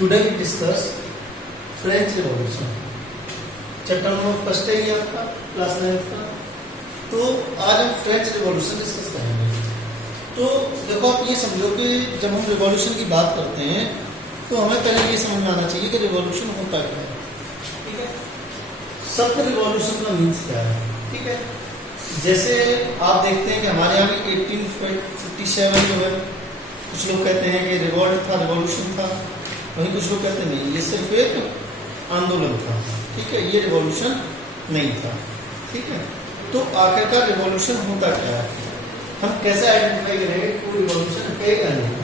Today we discuss French revolution. Chapter number first है ये आपका क्लास 9 का। तो आज हम फ्रेंच रिवॉल्यूशन डिस्कस करेंगे। तो देखो आप ये समझो कि जब हम रिवॉल्यूशन की बात करते हैं तो हमें पहले ये समझ में आना चाहिए कि रिवॉल्यूशन होता क्या है। ठीक है, शब्द रिवॉल्यूशन का मीन्स क्या है। ठीक है, जैसे आप देखते हैं कि हमारे यहाँ भी 1857 जो है, कुछ लोग कहते हैं कि रिवॉल्ट था, रिवॉल्यूशन था, वहीं कुछ लोग कहते हैं नहीं, ये सिर्फ एक आंदोलन था। ठीक है, ये रिवॉल्यूशन नहीं था। ठीक है, तो आखिरकार रिवॉल्यूशन होता क्या है, हम कैसे आइडेंटिफाई करेंगे कोई रिवॉल्यूशन है क्या नहीं।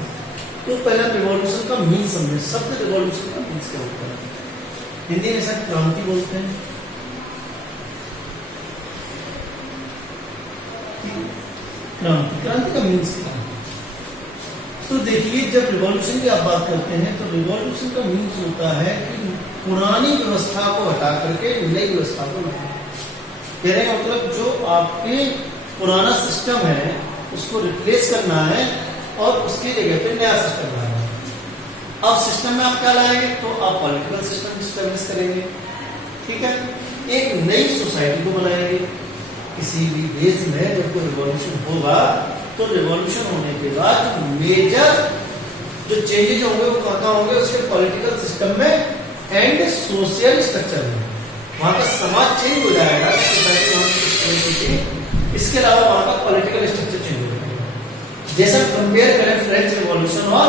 तो पहले रिवॉल्यूशन का मीन समझें। शब्द रिवॉल्यूशन का मीन्स क्या होता है। हिंदी में शायद क्रांति बोलते हैं। क्रांति का मीन्स क्या है। तो देखिए, जब रिवॉल्यूशन की आप बात करते हैं तो रिवॉल्यूशन का मीन्स होता है कि पुरानी व्यवस्था को हटा करके नई व्यवस्था को लाना। कहने का मतलब जो आपके पुराना सिस्टम है उसको रिप्लेस करना है और उसकी जगह पे नया सिस्टम लाना है। अब सिस्टम में आप क्या लाएंगे, तो आप पॉलिटिकल सिस्टम एस्टेब्लिश करेंगे। ठीक है, एक नई सोसाइटी को बनाएंगे। किसी भी देश में जब कोई रिवॉल्यूशन होगा तो रिवॉल्यूशन होने के बाद मेजर जो चेंजेज होंगे वो कहाँ होंगे, उसके पॉलिटिकल सिस्टम में एंड सोशल स्ट्रक्चर में। वहां का समाज चेंज हो जाएगा, इसके अलावा वहां का पॉलिटिकल स्ट्रक्चर चेंज हो जाएगा। जैसा कंपेयर करें फ्रेंच रिवॉल्यूशन और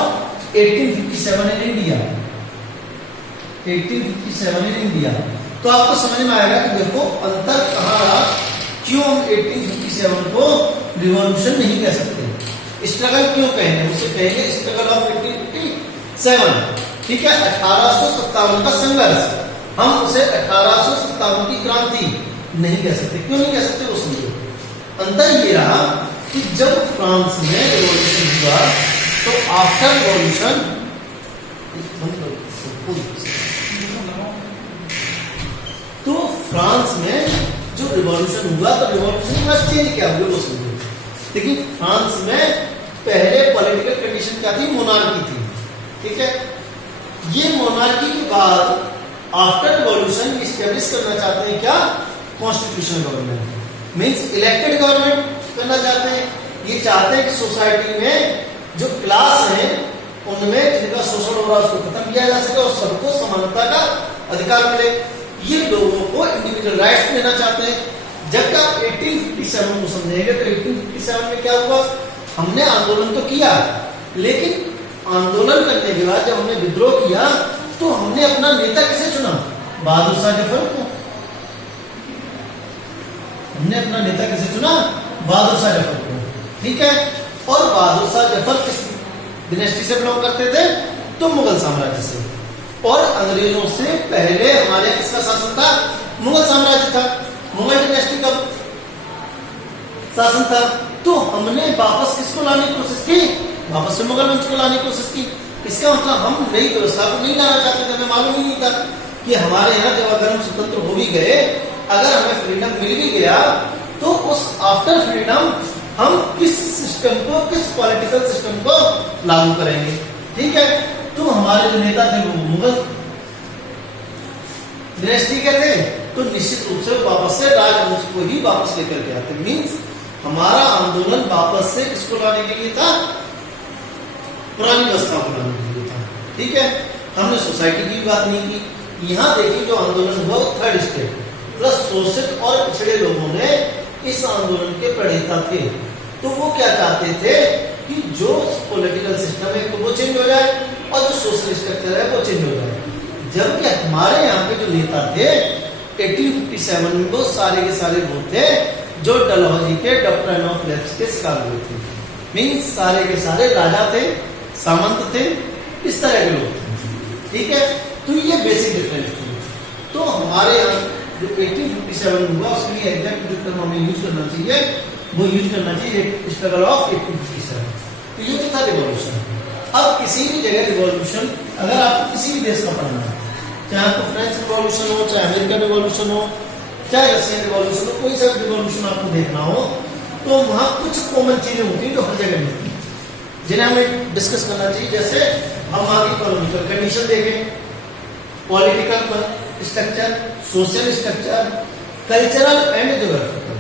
1857 इन इंडिया, 1857 इन इंडिया, तो आपको समझ में आएगा कि देखो अंतर कहाँ रहा, क्यों हम 1857 को रिवॉल्यूशन नहीं कह सकते, स्ट्रगल क्यों कहेंगे, उसे कहेंगे स्ट्रगल ऑफ 1857। ठीक है, 1857 का संघर्ष, हम उसे 1857 की क्रांति नहीं कह सकते। क्यों नहीं कह सकते वो समझो। अंतर ये रहा कि जब फ्रांस में रिवॉल्यूशन हुआ तो आफ्टर रिवॉल्यूशन तो फ्रांस में जो रिवॉल्यूशन हुआ तो रिवॉल्यूशन का चेंज क्या हुआ वो समझो। लेकिन फ्रांस में पहले पॉलिटिकल कंडीशन क्या थी, मोनार्की थी। ठीक है, ये मोनार्की के बाद आफ्टर रिवॉल्यूशन एस्टेब्लिश करना चाहते हैं क्या, constitutional government, means elected government करना चाहते हैं। ये चाहते हैं कि सोसाइटी में जो क्लास है उनमें जिनका शोषण हो रहा है उसको खत्म किया जा सके और सबको समानता का अधिकार मिले। ये लोगों को इंडिविजुअल राइट्स देना चाहते हैं। जब आप 1857 को समझेंगे तो 1857 में क्या हुआ, हमने आंदोलन तो किया, लेकिन आंदोलन करने के बाद जब हमने विद्रोह किया तो हमने अपना नेता किसे चुना, बहादुर शाह जफर को। हमने अपना नेता किसे चुना, बहादुर शाह जफर को। ठीक है, और बहादुर शाह जफर किस डिनेस्टी से बिलोंग करते थे, तो मुगल साम्राज्य से। और अंग्रेजों से पहले हमारे किसका शासन था, मुगल साम्राज्य था। मुगल डिनेस्टी का शासन था। तो हमने वापस किसको लाने की कोशिश की, वापस से मुगल वंश को लाने की कोशिश की। इसका मतलब हम नई व्यवस्था को नहीं लाना चाहते थे। हमें मालूम ही नहीं था कि हमारे यहाँ जब अगर हम स्वतंत्र हो भी गए, अगर हमें फ्रीडम मिल भी गया, तो उस आफ्टर फ्रीडम हम किस सिस्टम को, किस पॉलिटिकल सिस्टम को लागू करेंगे। ठीक है, तो हमारे जो नेता थे वो मुगल डिनेस्टी के थे, तो निश्चित रूप से वापस से राजवंश को ही वापस लेकर के आते। मीन्स हमारा आंदोलन वापस से किसको लाने के लिए था, पुरानी व्यवस्था को लाने के लिए था। ठीक है, हमने सोसाइटी की बात नहीं की। यहाँ देखिए जो आंदोलन हुआ वो थर्ड स्टेट प्लस शोषित और पिछड़े लोगों ने इस आंदोलन के प्रणेता थे। तो वो क्या चाहते थे कि जो पॉलिटिकल सिस्टम है तो वो चेंज हो जाए और जो सोशल स्ट्रक्चर है वो चेंज हो जाए। जबकि हमारे यहाँ के जो नेता थे 1857 में वो सारे के सारे वो थे जो डलहौजी के डॉक्ट्रिन ऑफ लैप्स के शिकार हुए थे। मीन्स सारे के सारे राजा थे, सामंत थे, इस तरह के लोग थे। ठीक है, तो ये बेसिक डिफरेंस थी। तो हमारे यहाँ जो 1857 हुआ उसके लिए एग्जैक्ट जो टर्म हमें यूज करना चाहिए वो यूज करना चाहिए स्ट्रगल ऑफ 1857। तो ये तो था रिवॉल्यूशन। अब किसी भी जगह रिवॉल्यूशन, अगर आपको किसी भी देश का पढ़ना है, चाहे आपको फ्रेंच रिवॉल्यूशन हो, चाहे अमेरिकन रिवॉल्यूशन हो, चाहे रशियन रिवॉल्यूशन हो, कोई सा रिवॉल्यूशन आपको देखना हो, तो वहां कुछ कॉमन चीजें होती है जो हर जगह मिलती है। जिन्हें हमें डिस्कस करना चाहिए। जैसे हम आगे इकोनॉमिकल कंडीशन देखें, political structure, social structure, cultural and geographical,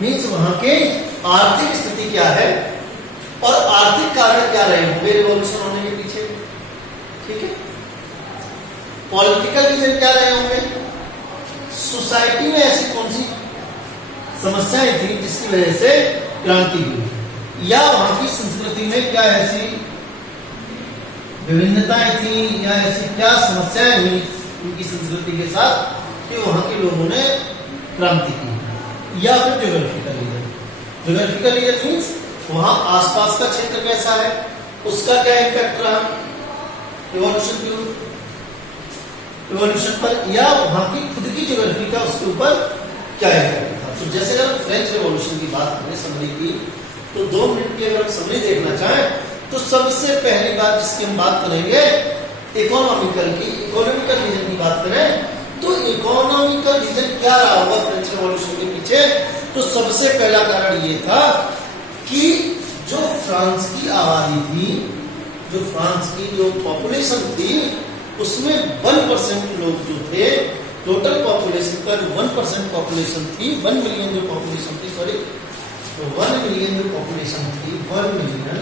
means वहां के आर्थिक स्थिति क्या है और आर्थिक कारण क्या रहे होंगे रिवॉल्यूशन होने के पीछे, ठीक है। पॉलिटिकल रीजन क्या रहे होंगे, सोसाइटी में ऐसी कौन सी समस्याएं थी जिसकी वजह से क्रांति हुई, या वहां की संस्कृति में क्या ऐसी विभिन्नताएं थी या ऐसी क्या समस्याएं हुई उनकी संस्कृति के साथ कि वहां के लोगों ने क्रांति की। या फिर geographical region, geographical region means वहां आसपास का क्षेत्र कैसा है, उसका क्या इम्पैक्ट रहा रिवॉल्यूशन पर, या वहां की खुद की ज्योग्राफी का उसके ऊपर क्या इफेक्ट था। तो जैसे अगर फ्रेंच रिवॉल्यूशन की बात करें समरी की, तो 2 मिनट की अगर हम समरी देखना चाहें तो सबसे पहली बात जिसकी हम बात करेंगे इकोनॉमिकल की, इकोनॉमिकल रीजन की बात करें तो इकोनॉमिकल रीजन क्या रहा होगा फ्रेंच रिवॉल्यूशन के पीछे। तो सबसे पहला कारण ये था कि जो फ्रांस की आबादी थी, जो फ्रांस की जो पॉपुलेशन थी, उसमें 1% लोग जो थे, टोटल पॉपुलेशन का जो 1% पॉपुलेशन थी, 1 मिलियन जो पॉपुलेशन थी, सॉरी, तो 1 मिलियन जो पॉपुलेशन थी, 1 मिलियन,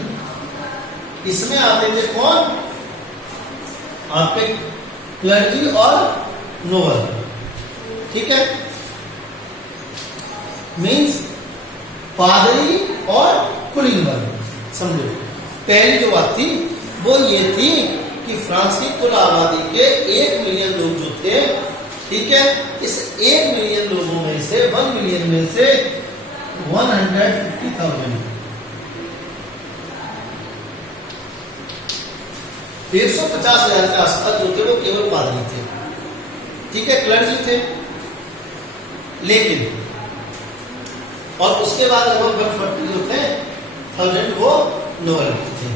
इसमें आते थे कौन, आपके क्लर्जी और नोबल, ठीक है, मीन्स पादरी और कुलीन वर्ग। समझो पहली जो बात थी वो ये थी कि फ्रांस की कुल आबादी के 1 मिलियन लोग जो थे, ठीक है, इस 1 मिलियन लोगों में से 1 मिलियन में से 150,000 150,000 के आसपास जो थे वो केवल पादरी थे, ठीक है, क्लर्जी थे। लेकिन और उसके बाद लगभग 140 जो थे 1000 वो नोबल थे।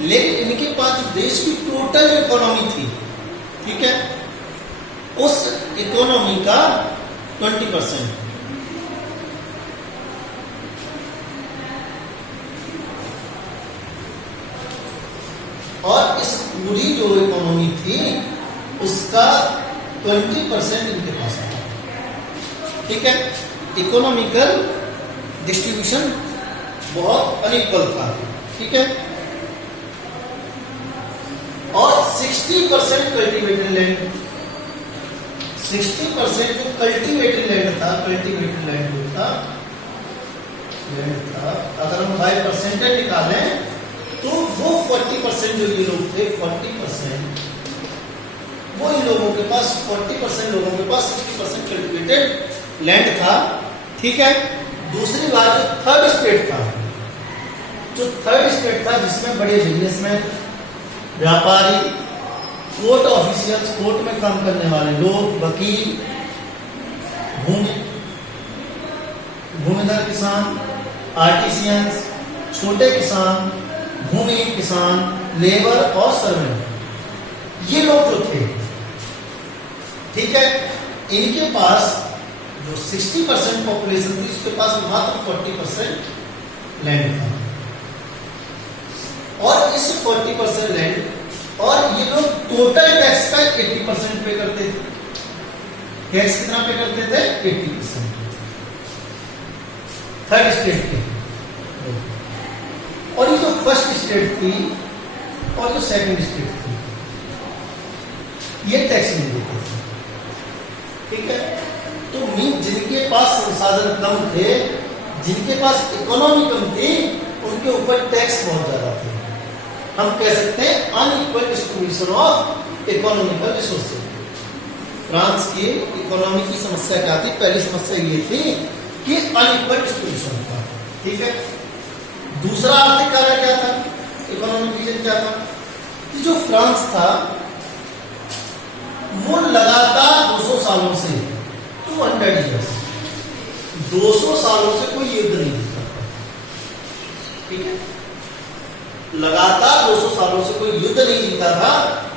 लेकिन इनके पास जो देश की टोटल इकोनॉमी थी, ठीक है, उस इकोनॉमी का 20%, और इस पूरी जो इकोनॉमी थी उसका 20% इनके पास था, ठीक है। इकोनॉमिकल डिस्ट्रीब्यूशन बहुत अनइक्वल था, ठीक है, और 60% कल्टीवेटेड लैंड, 60% जो कल्टीवेटेड लैंड था, कल्टीवेटेड लैंड जो था, अगर हम 5% निकालें तो वो 40% जो ये लोग थे, 40% वो इन लोगों के पास, 40% लोगों के पास 60% कल्टीवेटेड लैंड था, ठीक है। दूसरी बात जो थर्ड स्टेट था, जिसमें बड़े बिजनेसमैन, व्यापारी, कोर्ट ऑफिशियल्स, कोर्ट में काम करने वाले लोग, वकील, भूमिधर किसान, आर्टिसियंस, छोटे किसान, भूमिहीन किसान, लेबर और सर्वेंट, ये लोग जो थे, ठीक है, इनके पास जो 60% पॉपुलेशन थी उसके पास मात्र 40% लैंड था, और इस 40% लैंड, और ये लोग टोटल टैक्स का 80% पे करते थे। टैक्स कितना पे करते थे? 80%। थर्ड स्टेट के, और ये जो फर्स्ट स्टेट थी और जो सेकंड स्टेट थी, ये टैक्स नहीं देते थे, ठीक है। तो मीन जिनके पास संसाधन कम थे, जिनके पास इकोनॉमी कम थी, उनके ऊपर टैक्स बहुत ज्यादा थे। हम कह सकते हैं unequal distribution of economical resources. France की इकोनॉमी की समस्या क्या थी? पहली समस्या ये थी कि अनइक्वल डिस्ट्रीब्यूशन था, ठीक है। दूसरा आर्थिक कारण क्या था? इकोनॉमिक रीजन क्या था? कि जो फ्रांस था वो लगातार 200 सालों से 200 years 200 सालों से कोई युद्ध नहीं जीता था, ठीक है। लगातार 200 सालों से कोई युद्ध नहीं जीता था,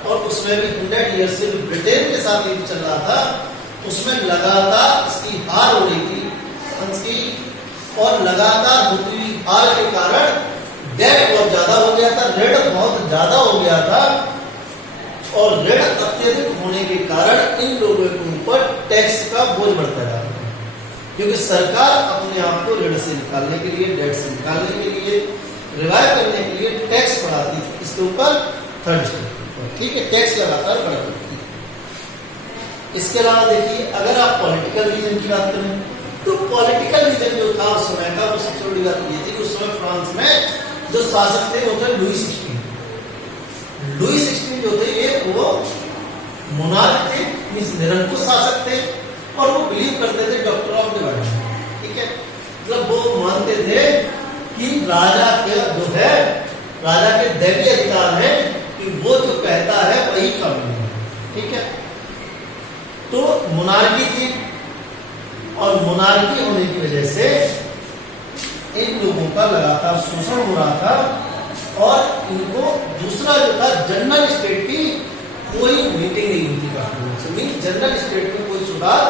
और उसमें भी 100 years से ब्रिटेन के साथ युद्ध चल रहा था, उसमें लगातार इसकी हार हो रही थी फ्रांस की, और लगातार होती हुई हार के कारण डेट बहुत ज्यादा हो गया था, ऋण बहुत ज्यादा हो गया था, और ऋण अत्यधिक होने के कारण इन लोगों के ऊपर टैक्स का बोझ बढ़ता जा रहा है, क्योंकि सरकार अपने आप को ऋण से निकालने के लिए, डेट से निकालने के लिए, रिवाइव करने के लिए टैक्स बढ़ाती थी इसके ऊपर, थर्ड स्टेट के ऊपर, ठीक है, टैक्स लगातार बढ़ाती थी। इसके अलावा देखिए, अगर आप पॉलिटिकल रीजन की बात करें तो पॉलिटिकल रीजन जो था उस समय का, वो सबसे बड़ी बात ये थी कि उस समय फ्रांस में जो शासक थे वो थे लुई 16। लुई 16 जो थे ये वो मोनार्क थे, मींस निरंकुश शासक थे, और वो बिलीव करते थे डॉक्टर ऑफ डिवाइन, ठीक है, मतलब वो मानते थे कि राजा के जो है, राजा के दैवीय अधिकार है कि वो जो कहता है वही कानून है, ठीक है। तो मोनार्की थी, और मोनार्की होने की वजह से इन लोगों का लगातार शोषण हो रहा था, और इनको दूसरा जो था, जनरल स्टेट की कोई मीटिंग नहीं होती काफी से, मीन जनरल स्टेट में कोई सुधार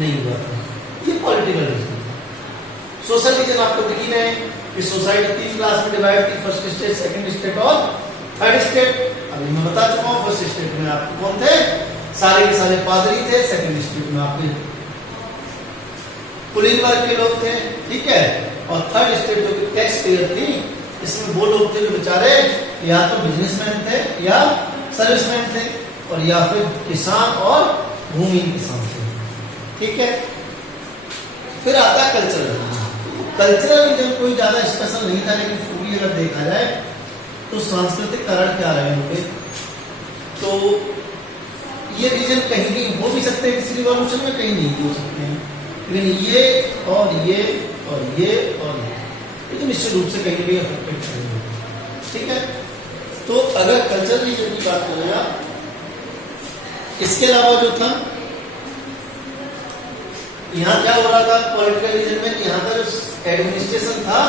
नहीं हुआ था। ये पॉलिटिकल रीजन था। सोशल रीजन आपको दिख ही रहे कि सोसाइटी 3 क्लास में डिवाइड थी, फर्स्ट स्टेट, सेकंड स्टेट और थर्ड स्टेट। अभी मैं बता चुका हूँ, फर्स्ट स्टेट में आपके कौन थे, सारे के सारे पादरी थे, सेकंड स्टेट में आपके कुलीन वर्ग के लोग थे, ठीक है, और थर्ड स्टेट जो कि टैक्स पेयर थी, इसमें वो लोग थे जो बेचारे या तो बिजनेसमैन थे या सर्विसमैन थे, और या फिर किसान और भूमिहीन किसान थे, ठीक है। फिर आता है कल्चरल रीजन। कल्चरल रीजन कोई ज्यादा स्पेशल नहीं था, लेकिन फिर भी अगर देखा जाए तो सांस्कृतिक कारण क्या रहे होंगे, तो ये रीजन कहीं कहीं हो भी सकते हैं किसी रिवॉल्यूशन में, कहीं नहीं हो सकते हैं, लेकिन ये और ये और ये और ये तो निश्चित रूप से कहीं भी अफेक्टेड करेंगे, ठीक है। तो अगर कल्चरल रीजन की बात करें आप, इसके अलावा जो था यहाँ क्या हो रहा था पॉलिटिकल रीजन में, यहाँ का जो एडमिनिस्ट्रेशन था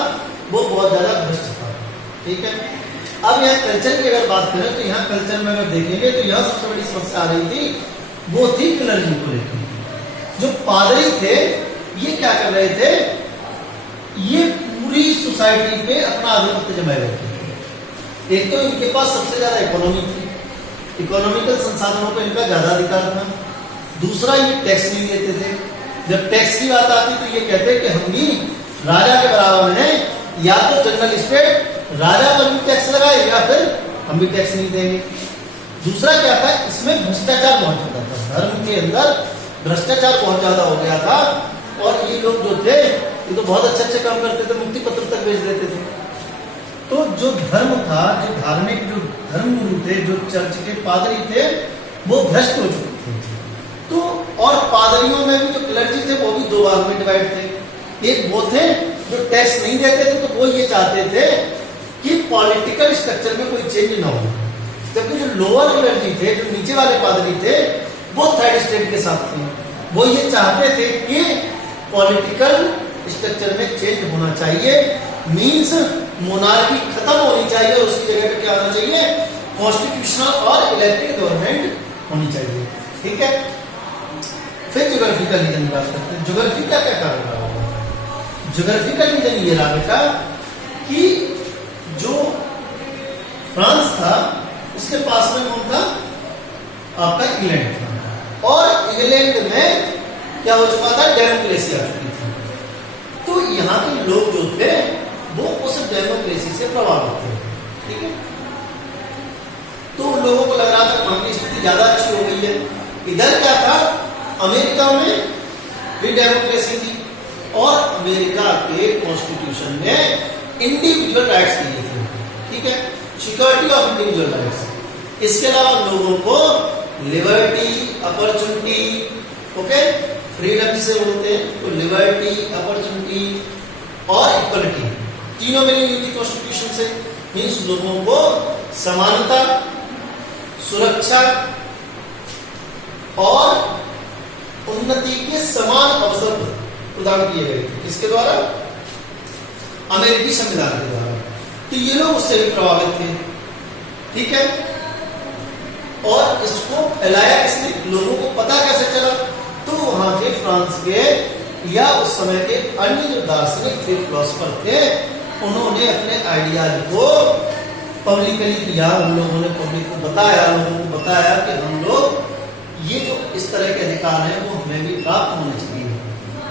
वो बहुत ज्यादा भ्रष्ट था, ठीक है। अब यहाँ कल्चर की अगर बात करें तो यहाँ कल्चर में अगर देखेंगे तो यहाँ सबसे बड़ी समस्या आ रही थी, वो थी क्लर्जी को लेकर। जो पादरी थे ये क्या कर रहे थे, ये पूरी सोसाइटी पे अपना आधिपत्य जमाए रहे थे। एक तो इनके पास सबसे ज्यादा इकोनॉमी थी, इकोनॉमिकल संसाधनों पर इनका ज्यादा अधिकार था। दूसरा, ये टैक्स नहीं देते थे। जब टैक्स की बात आती तो ये कहते कि हम भी राजा के बराबर हैं, या तो जनरल स्टेट राजा पर भी टैक्स लगाए या फिर हम भी टैक्स नहीं देंगे। दूसरा क्या था, इसमें भ्रष्टाचार बहुत ज्यादा था, धर्म के अंदर भ्रष्टाचार बहुत ज्यादा हो गया था, और ये लोग जो थे ये तो बहुत अच्छे अच्छे काम करते थे, मुक्ति पत्र तक भेज देते थे। तो जो धर्म था, जो धार्मिक जो धर्मगुरु थे, जो चर्च के पादरी थे, वो भ्रष्ट हो चुके थे। तो और पादरियों में भी जो क्लर्जी थे वो भी 2 भाग में डिवाइड थे। एक वो थे जो टैक्स नहीं देते थे, तो वो ये चाहते थे कि पॉलिटिकल स्ट्रक्चर में कोई चेंज ना हो, जबकि जो लोअर क्लर्जी थे, जो नीचे वाले पादरी थे, वो थर्ड स्टेट के साथ थे। वो ये चाहते थे कि पॉलिटिकल स्ट्रक्चर में चेंज होना चाहिए, मींस मोनार्की खत्म होनी चाहिए, और उसकी जगह पे क्या होना चाहिए, कॉन्स्टिट्यूशनल और इलेक्टेड गवर्नमेंट होनी चाहिए, ठीक है। फिर ज्योग्राफिकल रीजन की बात करते हैं। ज्योग्राफी का क्या कारण रहा होगा? ज्योग्राफिकल रीजन ये रहा बेटा कि जो फ्रांस था उसके पास में कौन था, आपका इंग्लैंड था, और इंग्लैंड में क्या हो चुका था, डेमोक्रेसी आ चुकी थी। तो यहाँ के लोग जो थे वो उस डेमोक्रेसी से प्रभावित थे, ठीक है। तो लोगों को लग रहा था वहां की स्थिति ज्यादा अच्छी हो गई है। इधर क्या था, अमेरिका में भी डेमोक्रेसी थी, और अमेरिका के कॉन्स्टिट्यूशन में इंडिविजुअल राइट्स दिए थे, ठीक है, सिक्योरिटी ऑफ इंडिविजुअल राइट्स। इसके अलावा लोगों को लिबर्टी, अपॉर्चुनिटी, ओके, फ्रीडम से बोलते हैं, तो लिबर्टी, अपॉर्चुनिटी और इक्वलिटी तीनों मिली हुई थी कॉन्स्टिट्यूशन से। मीन्स लोगों को समानता, सुरक्षा और उन्नति के समान अवसर प्रदान किए गए थे। किसके द्वारा? अमेरिकी संविधान के द्वारा। तो ये लोग उससे भी प्रभावित थे, ठीक है। और इसको फैलाया किसने, लोगों को पता कैसे चला, तो वहां के फ्रांस के या उस समय के अन्य जो दार्शनिक थे, फिलोसोफर थे, उन्होंने अपने आइडियाज को पब्लिकली किया, उन लोगों ने पब्लिक को बताया, लोगों को बताया कि हम लोग ये जो इस तरह के अधिकार हैं वो हमें भी प्राप्त होने चाहिए।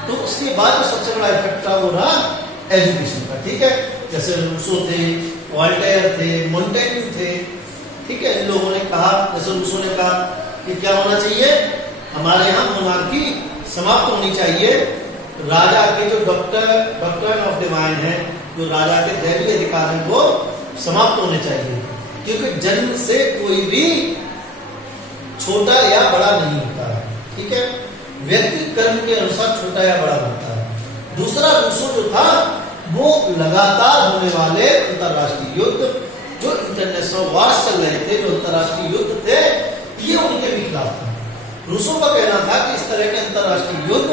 तो उसके बाद जो सबसे बड़ा इफेक्ट था वो रहा एजुकेशन का, ठीक है। जैसे रूसो थे, वॉल्टेयर थे, मोंटेन्यू थे, ठीक है। इन लोगों ने कहा, जैसे रूसो ने कहा कि क्या होना चाहिए, हमारे यहाँ मोनार्की समाप्त होनी चाहिए, राजा के जो डॉक्ट्रिन ऑफ डिवाइन है, जो राजा के दैवीय अधिकार हैं वो समाप्त होने चाहिए, क्योंकि जन्म से कोई भी छोटा या बड़ा नहीं होता है, ठीक है। व्यक्ति कर्म के अनुसार छोटा या बड़ा होता है। दूसरा रूसो जो था वो लगातार होने वाले अंतरराष्ट्रीय युद्ध, जो इंटरनेशनल वार्स चल रहे थे, जो अंतरराष्ट्रीय युद्ध थे, ये उनके भी खिलाफ था। रूसो का कहना था कि इस तरह के अंतरराष्ट्रीय युद्ध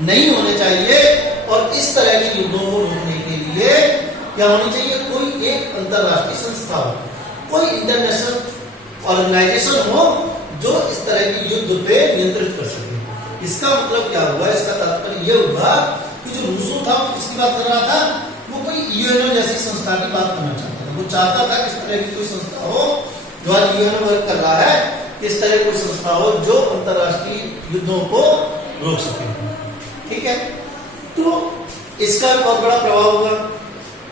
नहीं होने चाहिए और इस तरह के युद्धों को रोकने के लिए क्या होनी चाहिए, कोई एक अंतरराष्ट्रीय संस्था हो, कोई इंटरनेशनल ऑर्गेनाइजेशन हो जो इस तरह के युद्ध पे नियंत्रित कर सके। इसका मतलब क्या हुआ, इसका तात्पर्य यह हुआ कि जो रूसो था वो किसकी बात कर रहा था, वो कोई यूएनओ जैसी संस्था की बात करना चाहता था। वो चाहता था कि इस तरह की कोई संस्था हो जो आज यूएनओ वर्क कर रहा है, इस तरह कोई संस्था हो जो अंतरराष्ट्रीय युद्धों को रोक सके, ठीक है। तो इसका बहुत बड़ा प्रभाव होगा।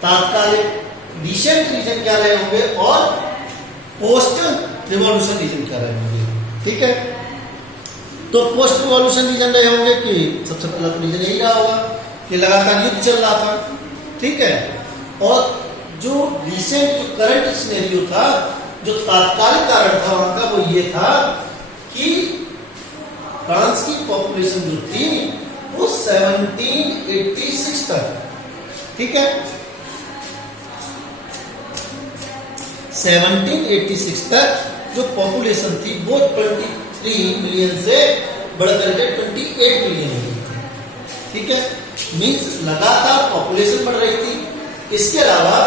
तात्कालिक रिसेंट रीजन क्या रहे होंगे और पोस्ट रिवॉल्यूशन रीजन क्या रहे होंगे, ठीक है। तो पोस्ट रिवॉल्यूशन रीजन रहे होंगे कि सबसे पहला तो रीजन यही रहा होगा कि लगातार युद्ध चल रहा था, ठीक है। और जो रिसेंट जो करंट सिनेरियो था, जो तात्कालिक कारण था वहां का, वो ये था कि फ्रांस की पॉपुलेशन जो थी वो 1786 तक, ठीक है, 1786 तक जो पॉपुलेशन थी वो 23 मिलियन से बढ़कर के 28 मिलियन हो गई थी, ठीक है। मींस लगातार पॉपुलेशन बढ़ रही थी। इसके अलावा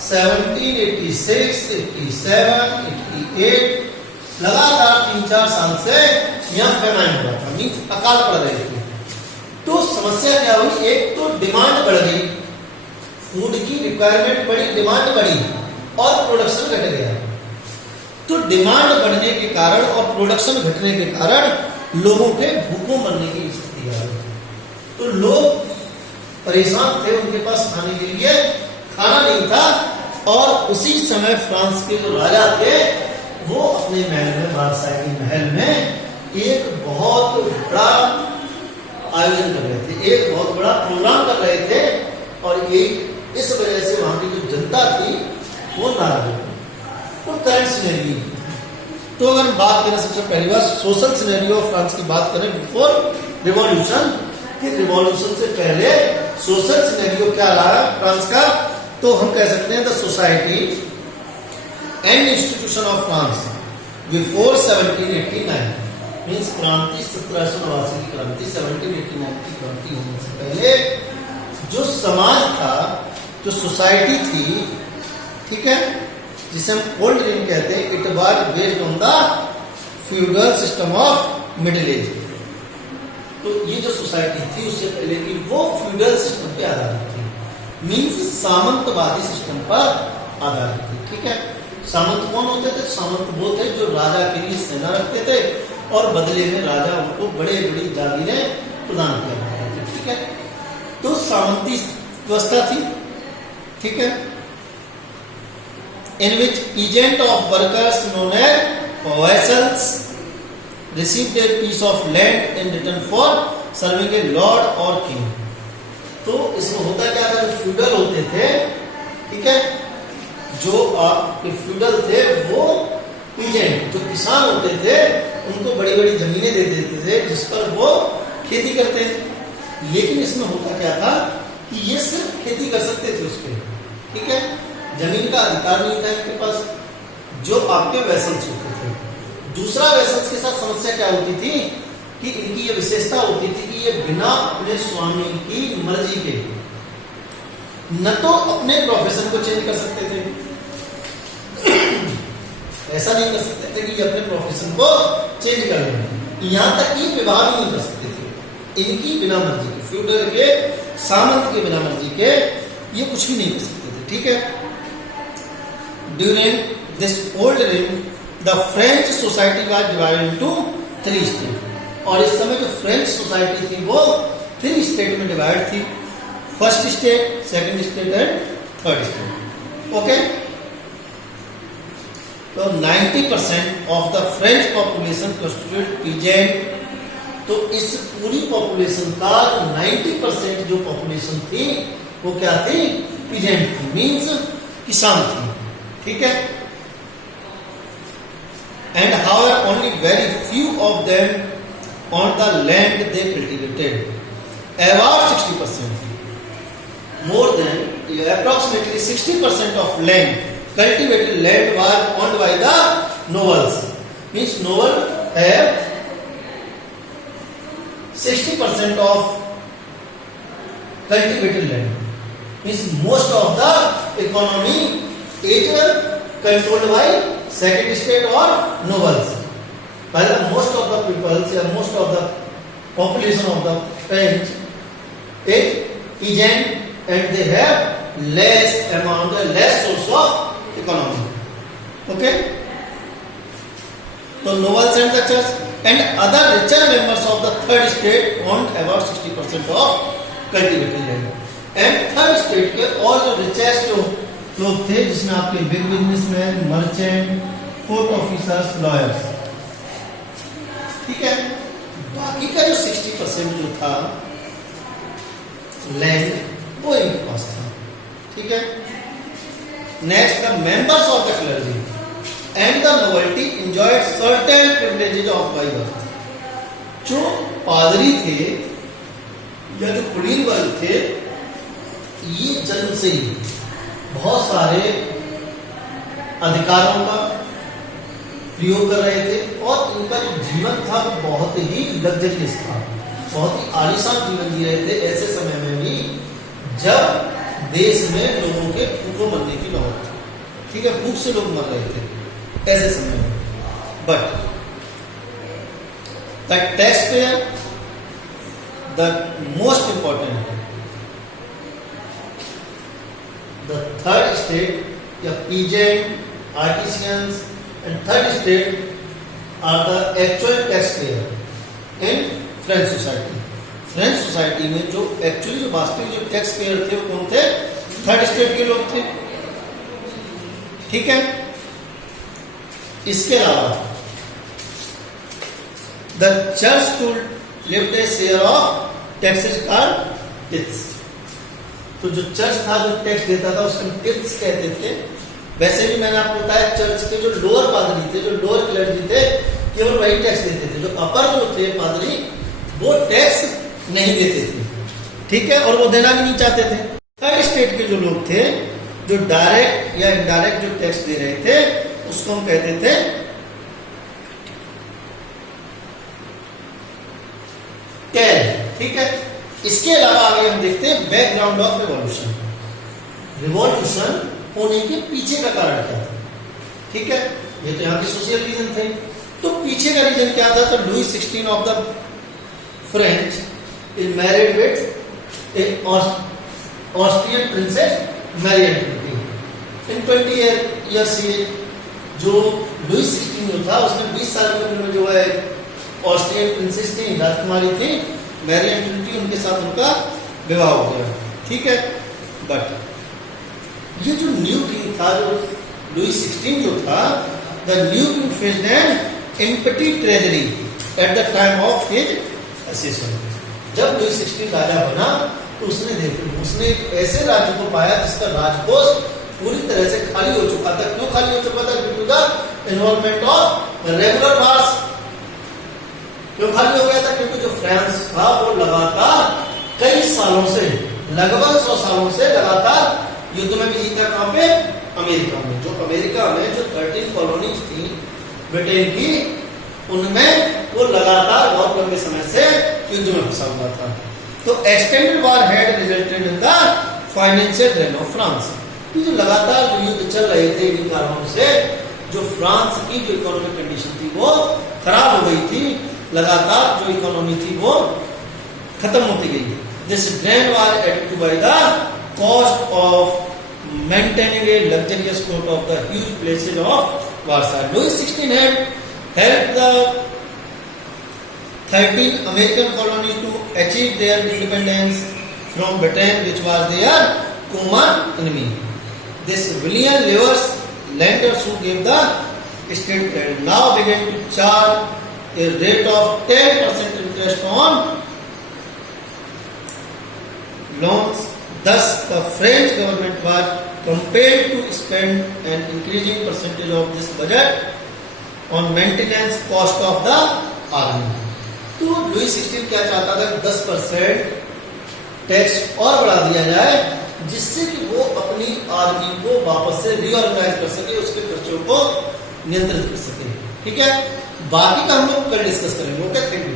1786, 87, 88 लगातार 3-4 साल से यहाँ फेमाइन हो रहा था, मींस अकाल पड़ रहे थे। तो समस्या क्या हुई, एक तो डिमांड बढ़ गई, फूड की रिक्वायरमेंट बढ़ी, डिमांड बढ़ी और प्रोडक्शन घट गया। तो डिमांड बढ़ने के कारण और प्रोडक्शन घटने के कारण लोगों के भूखों मरने की स्थिति आ गई। तो लोग परेशान थे, उनके पास खाने के लिए खाना नहीं था। और उसी समय फ्रांस के जो राजा थे वो अपने महल में, बादशाह के महल में एक बहुत बड़ा आयोजन कर रहे थे, एक बहुत बड़ा प्रोग्राम कर रहे थे। और एक इस वजह से वहां की जो जनता थी वो नाराज हो। तो करंट सिनेरियो, तो अगर हम बात करें सबसे पहली बार सोशल सिनेरियो ऑफ फ्रांस की बात करें बिफोर रिवॉल्यूशन, कि रिवॉल्यूशन से पहले सोशल सिनेरियो क्या रहा फ्रांस का, तो हम कह सकते हैं the society and institution of France before 1789, means क्रांति 1789 की क्रांति, 1789 की क्रांति होने से पहले जो समाज था, जो सोसाइटी थी, ठीक है, जिसे हम ओल्ड रिम कहते हैं, it was based on the feudal system of middle age. तो ये जो सोसाइटी थी उससे पहले की वो फ्यूडल सिस्टम पे आधारित थी, मींस सामंतवादी सिस्टम पर आधारित थी, ठीक है। सामंत कौन होते थे, सामंत वो थे जो राजा के लिए सेना रखते थे और बदले में राजा उनको बड़े बड़ी जागीरें प्रदान किया करते थे, ठीक है। तो सामंती व्यवस्था थी, ठीक है, in which agent of workers known as vassals received a piece of land in return for serving a lord or king। तो इसमें होता क्या था, जो फ्यूडल होते थे, ठीक है, जो आपके फ्यूडल थे वो एजेंट, जो किसान होते थे, उनको बड़ी बड़ी जमीनें दे देते थे जिस पर वो खेती करते थे। लेकिन इसमें होता क्या था कि ये सिर्फ खेती कर सकते थे उस पर, ठीक है, जमीन का अधिकार नहीं था इनके पास, जो आपके वेसल्स होते थे। दूसरा वेसल्स के साथ समस्या क्या होती थी कि इनकी ये विशेषता होती थी कि ये बिना अपने स्वामी की मर्जी के न तो अपने प्रोफेशन को चेंज कर सकते थे, ऐसा नहीं कर सकते थे कि ये अपने प्रोफेशन को चेंज कर लें, यहां तक कि विवाह भी नहीं कर सकते थे इनकी बिना मर्जी के, फ्यूडल के, सामंत के बिना मर्जी के ये कुछ भी नहीं कर सकते थे। ठीक है। During this old rain the French society was divided into 3 state, और इस समय जो फ्रेंच सोसाइटी थी वो 3 स्टेट में डिवाइड थी, first state, second state and third state. Okay, तो 90% of the French population constitute peasant, तो इस पूरी पॉपुलेशन का 90% जो पॉपुलेशन थी वो क्या थी? पीजेंट थी, मीन्स किसान थी, ठीक है। And however only very few of them on the land they cultivated, about 60%, more than approximately 60% of land, cultivated land was owned by the nobles, means noble have 60% of cultivated land, means most of the economy is controlled by second state or nobles, while most of the people, most of the population of the French is peasant, and they have less amount, less source of economy. Okay, so nobles and the church and other richer members of the third state owned about 60% of cultivated land. And third state के और जो richest लोग थे, जिसमें आपके big businessman, merchant, court officers, lawyers, ठीक है। बाकी का जो 60% जो था लैंड वो इनके पास था, ठीक है। Next, the members of the clergy and the nobility enjoyed certain privileges of by birth. जो पादरी थे या जो कुलीन वर्ग थे, ये जन्म से ही बहुत सारे अधिकारों का प्रयोग कर रहे थे, और इनका जो जीवन था वो बहुत ही लग्जरियस था, बहुत ही आलीशान जीवन जी रहे थे, ऐसे समय में भी जब देश में लोगों के भूखों मरने की नौबत थी, ठीक है, भूख से लोग मर रहे थे ऐसे समय में। But the tax payer, the most important, the third state या peasant, artisans and third state are the actual tax payer in French society. French society में जो एक्चुअली जो वास्तविक जो टैक्स पेयर थे वो कौन थे? थर्ड स्टेट के लोग थे, ठीक है। इसके अलावा the church to live a share of taxes are tips, तो जो चर्च था जो टैक्स देता था उसको टिप्स कहते थे। वैसे भी मैंने आपको बताया चर्च के जो लोअर पादरी थे, जो लोअर क्लर्जी थे, केवल वही टैक्स देते थे, जो अपर जो थे पादरी वो टैक्स नहीं देते थे, ठीक है, और वो देना भी नहीं चाहते थे। थर्ड स्टेट के जो लोग थे, जो डायरेक्ट या इनडायरेक्ट जो टैक्स दे रहे थे, उसको हम कहते थे टैल, ठीक है। इसके अलावा आगे हम देखते हैं बैकग्राउंड ऑफ रिवॉल्यूशन। रिवॉल्यूशन होने के पीछे का कारण क्या था, ठीक है, ये तो यहाँ के सोशल रीजन थे। तो पीछे का रीजन क्या था? तो Louis 16 of the French is married with a Austrian princess Marie Antoinette। In 20 years से जो लुई 16 जो था उसने 20 साल की उम्र में जो है ऑस्ट्रियन प्रिंसेस थी, राजकुमारी थी मैरी एंटोनियट, उनके साथ उनका विवाह हो गया, ठीक है। बट ये जो न्यू किंग था, जो लुई 16 जो था, the new king faced an empty treasury at the time of his assassin. जब लुई 16 राजा बना तो उसने एक ऐसे राज्य को पाया जिसका राजकोष पूरी तरह से खाली हो चुका था। क्यों खाली हो चुका था? Due to the involvement of regular wars. क्यों खाली हो गया था? क्योंकि जो फ्रांस था वो लगातार कई सालों से, लगभग 100 सालों से लगातार युद्ध में भी जीता। कहां पे? अमेरिका में। जो अमेरिका में जो 13 कॉलोनीज थी ब्रिटेन की, उनमें वो लगातार बहुत लंबे समय से युद्ध में फंसा हुआ था। तो extended war had resulted in the financial drain of France. ये जो लगातार जो युद्ध चल रहे थे इन कारणों से जो फ्रांस की जो इकोनॉमिक कंडीशन थी वो खराब हो गई थी। लगातार जो इकोनॉमी थी वो खत्म होती गई। This drain was added to by the cost of maintaining a luxurious court of the huge places of Warsaw. Louis XVI had helped the 13 American colonies to achieve their independence from Britain, which was their common enemy. This William Lewis lenders who gave the state credit now began to charge a rate of 10% interest on loans. Thus, the French government was compelled to spend an increasing percentage of this budget on maintenance cost of the army. तो Louis 16 क्या चाहता था? 10% tax और बढ़ा दिया जाए, जिससे कि वो अपनी आर्मी को वापस से रीऑर्गेनाइज कर सके, उसके खर्चों को नियंत्रित कर सके. ठीक है, बाकी का हम लोग कल डिस्कस करेंगे. Okay, thank you.